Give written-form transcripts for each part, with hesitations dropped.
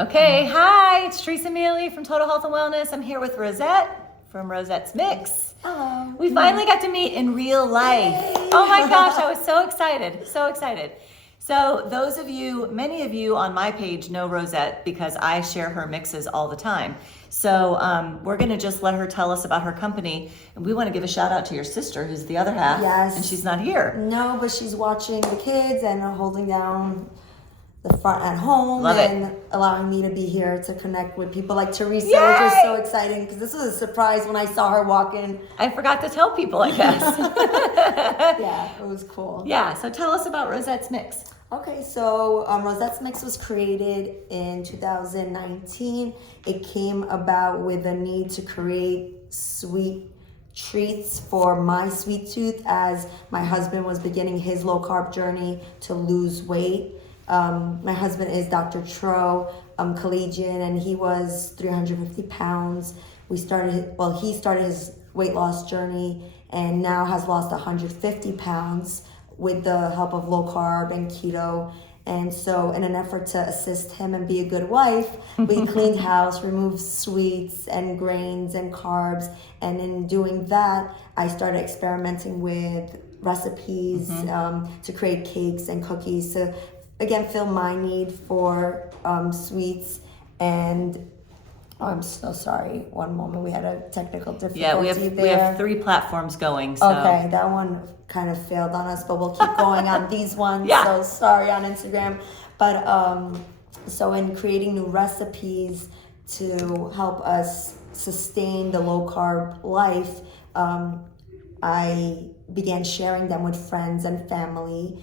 Okay, hi, it's Teresa Mealy from Total Health and Wellness. I'm here with Rosette from Rosette's Mix. Hello. We finally got to meet in real life. Yay. Oh my gosh, I was so excited, so excited. So those of you, many of you on my page know Rosette because I share her mixes all the time. So we're gonna just let her tell us about her company. And we wanna give a shout out to your sister, who's the other half. Yes. And she's not here. No, but she's watching the kids and holding down the front at home. Love it. And allowing me to be here to connect with people like Teresa, Yay! which is so exciting because this was a surprise when I saw her walk in. I forgot to tell people, I guess. Yeah, it was cool. Yeah, so tell us about Rosette's Mix. Okay, so Rosette's Mix was created in 2019. It came about with a need to create sweet treats for my sweet tooth as my husband was beginning his low carb journey to lose weight. My husband is Dr. Tro, collegian, and he was 350 pounds. He started his weight loss journey and now has lost 150 pounds with the help of low carb and keto. And so in an effort to assist him and be a good wife, we cleaned house, removed sweets and grains and carbs. And in doing that, I started experimenting with recipes to create cakes and cookies to, again, fill my need for sweets. And I'm so sorry. One moment, we had a technical difficulty. Yeah, we have 3 platforms going. So. Okay, that one kind of failed on us, but we'll keep going on these ones. Yeah. So sorry on Instagram. But so in creating new recipes to help us sustain the low carb life, I began sharing them with friends and family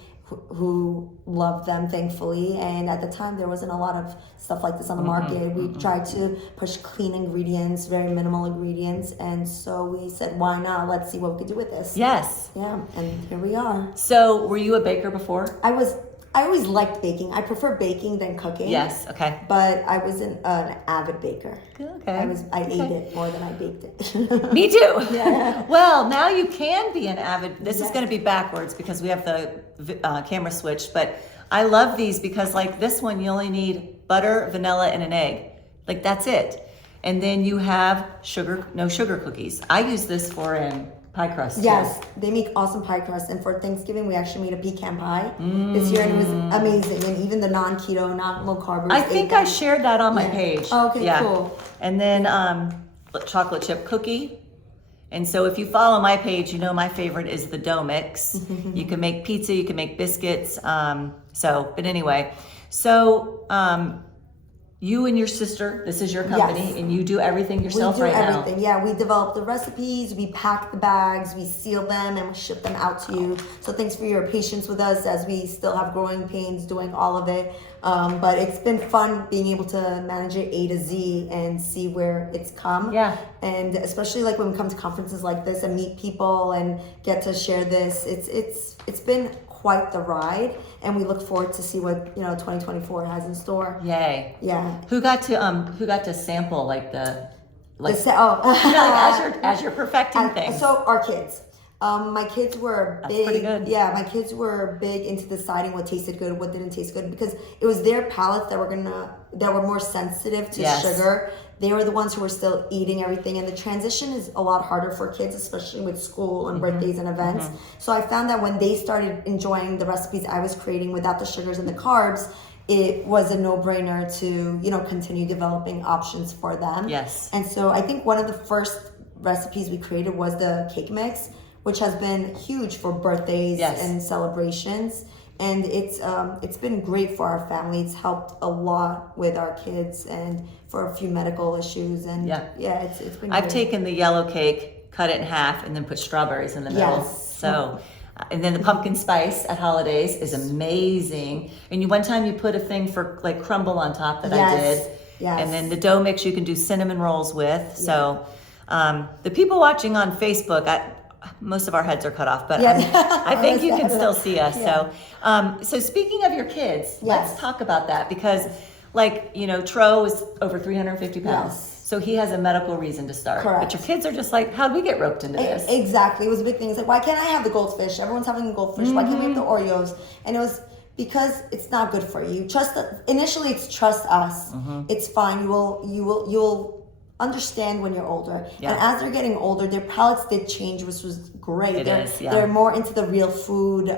who loved them, thankfully. And at the time, there wasn't a lot of stuff like this on the market. We tried to push clean ingredients, very minimal ingredients. And so we said, why not? Let's see what we could do with this. Yes. Yeah, and here we are. So were you a baker before? I always liked baking. I prefer baking than cooking. Yes, okay. But I wasn't an avid baker. Okay. I ate it more than I baked it. Me too. Yeah. Well, now you can be an avid, this is going to be backwards because we have the camera switched, but I love these because like this one, you only need butter, vanilla, and an egg. Like that's it. And then you have no sugar cookies. I use this for pie crust. Yes, they make awesome pie crust. And for Thanksgiving, we actually made a pecan pie this year, and it was amazing. And even the non-keto, non-low carb. I think I shared that on my page. Oh, okay, cool. And then chocolate chip cookie. And so if you follow my page, you know my favorite is the dough mix. You can make pizza, you can make biscuits. But anyway, you and your sister, this is your company, Yes. and you do everything yourself right now. We do everything. Yeah, we develop the recipes, we pack the bags, we seal them, and we ship them out to you. So thanks for your patience with us as we still have growing pains doing all of it. But it's been fun being able to manage it A to Z and see where it's come. Yeah. And especially like when we come to conferences like this and meet people and get to share this, it's been quite the ride, and we look forward to see what 2024 has in store. Yay! Yeah. Who got to sample like as you're perfecting things? So our kids. My kids were That's big. pretty good. Yeah, my kids were big into deciding what tasted good, what didn't taste good, because it was their palates that were more sensitive to Yes. sugar. They were the ones who were still eating everything, and the transition is a lot harder for kids, especially with school and birthdays and events. So I found that when they started enjoying the recipes I was creating without the sugars and the carbs, it was a no-brainer to continue developing options for them. Yes. And so I think one of the first recipes we created was the cake mix, which has been huge for birthdays and celebrations. And it's been great for our family. It's helped a lot with our kids and for a few medical issues. And it's been I've great. taken the yellow cake, cut it in half, and then put strawberries in the middle. Yes. So, and then the pumpkin spice at holidays is amazing. And one time you put a thing for like crumble on top that I did. Yes. And then the dough mix you can do cinnamon rolls with. So the people watching on Facebook, most of our heads are cut off, but I think you can still see us. Yeah. So speaking of your kids, let's talk about that because Tro is over 350 pounds. Yes. So he has a medical reason to start. Correct. But your kids are just like, how do we get roped into this? Exactly. It was a big thing. It's like, why can't I have the goldfish? Everyone's having the goldfish. Why can't we have the Oreos? And it was because it's not good for you. Initially it's trust us. It's fine. You'll understand when you're older. Yeah. And as they're getting older, their palates did change, which was great. They're more into the real food.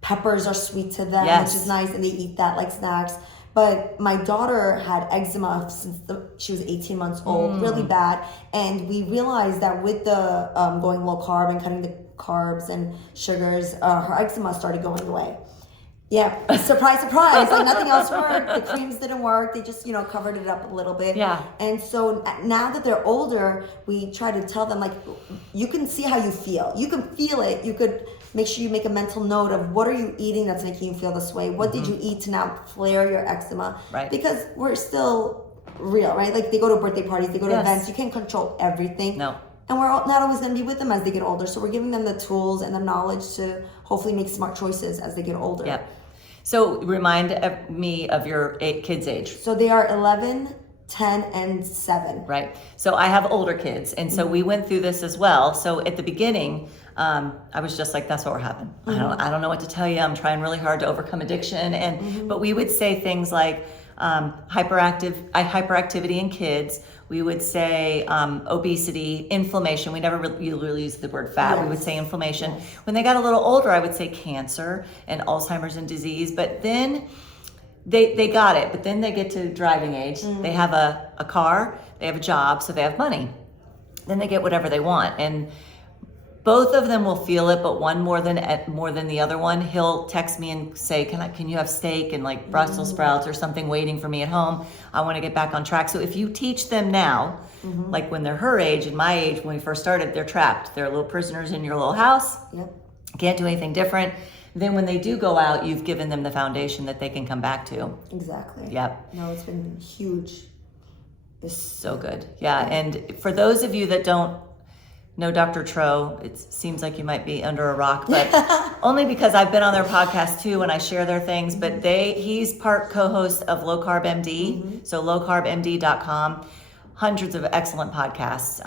Peppers are sweet to them, which is nice, and they eat that like snacks. But my daughter had eczema since she was 18 months old, really bad. And we realized that with the going low carb and cutting the carbs and sugars, her eczema started going away. Yeah, surprise, surprise. Like nothing else worked. The creams didn't work. They just, covered it up a little bit. Yeah. And so now that they're older, we try to tell them, like, you can see how you feel. You can feel it. You could make sure you make a mental note of what are you eating that's making you feel this way? What did you eat to now flare your eczema? Right. Because we're still real, right? Like they go to birthday parties, they go to events. You can't control everything. No. And we're not always going to be with them as they get older. So we're giving them the tools and the knowledge to hopefully make smart choices as they get older. Yep. So remind me of your kids' age. So they are 11, 10, and 7. Right. So I have older kids. And so we went through this as well. So at the beginning, I was just like, that's what we're having. I don't know what to tell you. I'm trying really hard to overcome addiction. But we would say things like hyperactivity in kids. We would say obesity, inflammation. We never really use the word fat. We would say inflammation. When they got a little older, I would say cancer and Alzheimer's and disease. But then they got it. But then they get to driving age. They have a car. They have a job. So they have money. Then they get whatever they want. And both of them will feel it, but one more than the other one. He'll text me and say, "Can you have steak and like Brussels sprouts or something waiting for me at home? I want to get back on track." So if you teach them now, like when they're her age and my age, when we first started, they're trapped. They're little prisoners in your little house. Yep. Can't do anything different. Then when they do go out, you've given them the foundation that they can come back to. Exactly. Yep. No, it's been huge. So good. Yeah. And for those of you that don't know Dr. Tro, it seems like you might be under a rock, but only because I've been on their podcast too and I share their things, but he's part co-host of Low Carb MD, so lowcarbmd.com, hundreds of excellent podcasts.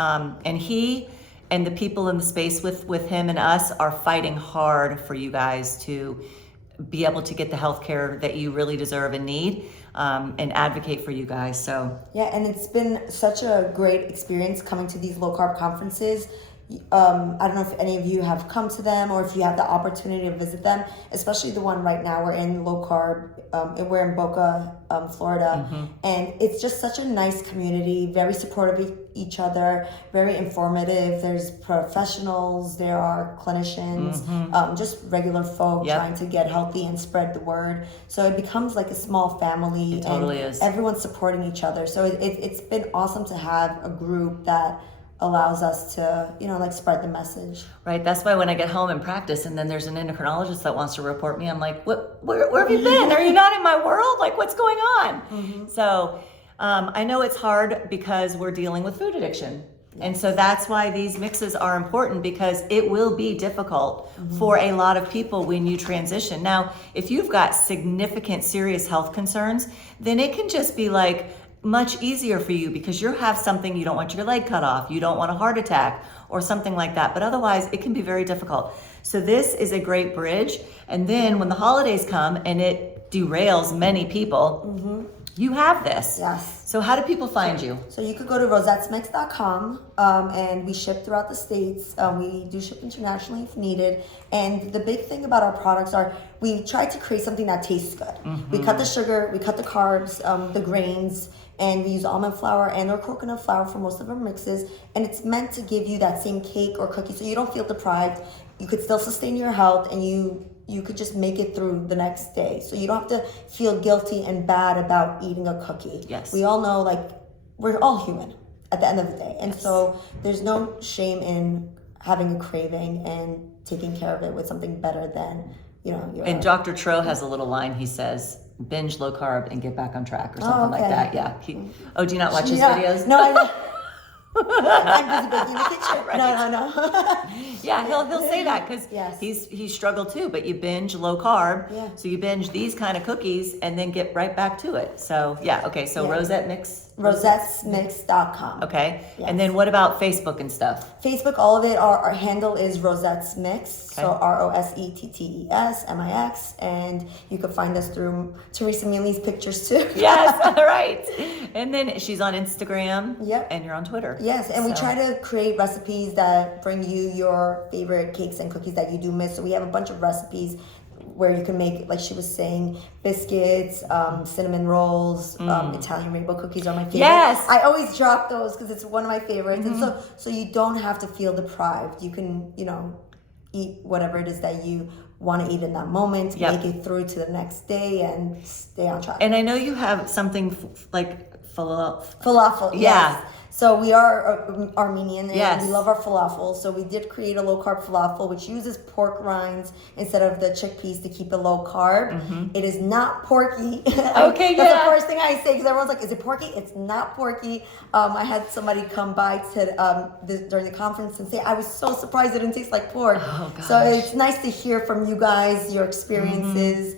And he and the people in the space with him and us are fighting hard for you guys to be able to get the healthcare that you really deserve and need, and advocate for you guys. So yeah, and it's been such a great experience coming to these low carb conferences. I don't know if any of you have come to them or if you have the opportunity to visit them, especially the one right now. We're in low carb, we're in Boca, Florida, and it's just such a nice community, very supportive of each other, very informative. There's professionals, there are clinicians, just regular folk trying to get healthy and spread the word. So it becomes like a small family. It totally is. Everyone's supporting each other. So it's been awesome to have a group that allows us to, like spread the message. Right. That's why when I get home and practice and then there's an endocrinologist that wants to report me, I'm like, where have you been? Are you not in my world? Like, what's going on? So I know it's hard because we're dealing with food addiction. And so that's why these mixes are important, because it will be difficult for a lot of people when you transition. Now, if you've got significant, serious health concerns, then it can just be like much easier for you because you have something, you don't want your leg cut off, you don't want a heart attack or something like that. But otherwise, it can be very difficult. So this is a great bridge. And then when the holidays come and it derails many people, you have this. Yes. So how do people find you? So you could go to rosettesmix.com, and we ship throughout the states. We do ship internationally if needed. And the big thing about our products are we try to create something that tastes good. We cut the sugar, we cut the carbs, the grains, and we use almond flour and or coconut flour for most of our mixes. And it's meant to give you that same cake or cookie so you don't feel deprived. You could still sustain your health, and you could just make it through the next day. So you don't have to feel guilty and bad about eating a cookie. Yes. We all know, like, we're all human at the end of the day. And so there's no shame in having a craving and taking care of it with something better than, your... And Dr. Tro has a little line, he says, binge low carb and get back on track or something like that. Yeah. Do you not watch his videos? No, I I'm busy baking in the kitchen. Right. No. Yeah, he'll say that because Yes. he's struggled too. But you binge low carb, Yeah. so you binge these kind of cookies and then get right back to it. So yeah, okay. So Yeah. Rosette Mix. Rosette'sMix.com. Okay, Yes. and then what about Facebook and stuff? Facebook, all of it, our handle is Rosette's Mix. So Okay. Rosette'sMix, and you can find us through Teresa Mealy's pictures too. Yes, all right. And then she's on Instagram. Yep. And you're on Twitter. Yes, and we So- try to create recipes that bring you your favorite cakes and cookies that you do miss. So we have a bunch of recipes where you can make, like she was saying, biscuits, cinnamon rolls, Italian rainbow cookies are my favorite. Yes. I always drop those because it's one of my favorites. Mm-hmm. And so you don't have to feel deprived. You can, eat whatever it is that you want to eat in that moment, Yep. make it through to the next day and stay on track. And I know you have something like Falafel, Yeah. yes. So we are Armenian and Yes. we love our falafel. So we did create a low carb falafel which uses pork rinds instead of the chickpeas to keep it low carb. It is not porky. Okay, That's yeah. the first thing I say because everyone's like, "Is it porky?" It's not porky. I had somebody come by during the conference and say, "I was so surprised it didn't taste like pork." Oh, gosh. So it's nice to hear from you guys your experiences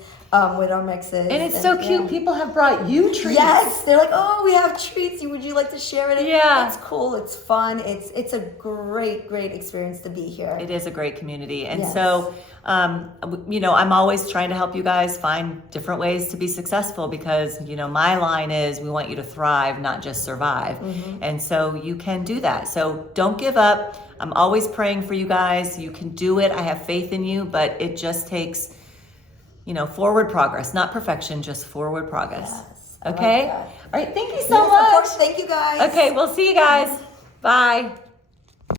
with our mixes. And it's so cute. yeah. People have brought you treats. Yes, they're like, "Oh, we have treats. Would you like to share it?" Yeah. It's cool. It's fun. It's a great experience to be here. It is a great community. And Yes. so, I'm always trying to help you guys find different ways to be successful because, my line is we want you to thrive, not just survive. And so you can do that. So don't give up. I'm always praying for you guys. You can do it. I have faith in you, but it just takes, forward progress, not perfection, just forward progress. Yes, I like Okay? that. All right. Thank you so Yes, of much. course. Thank you guys. Okay. We'll see you guys. Bye.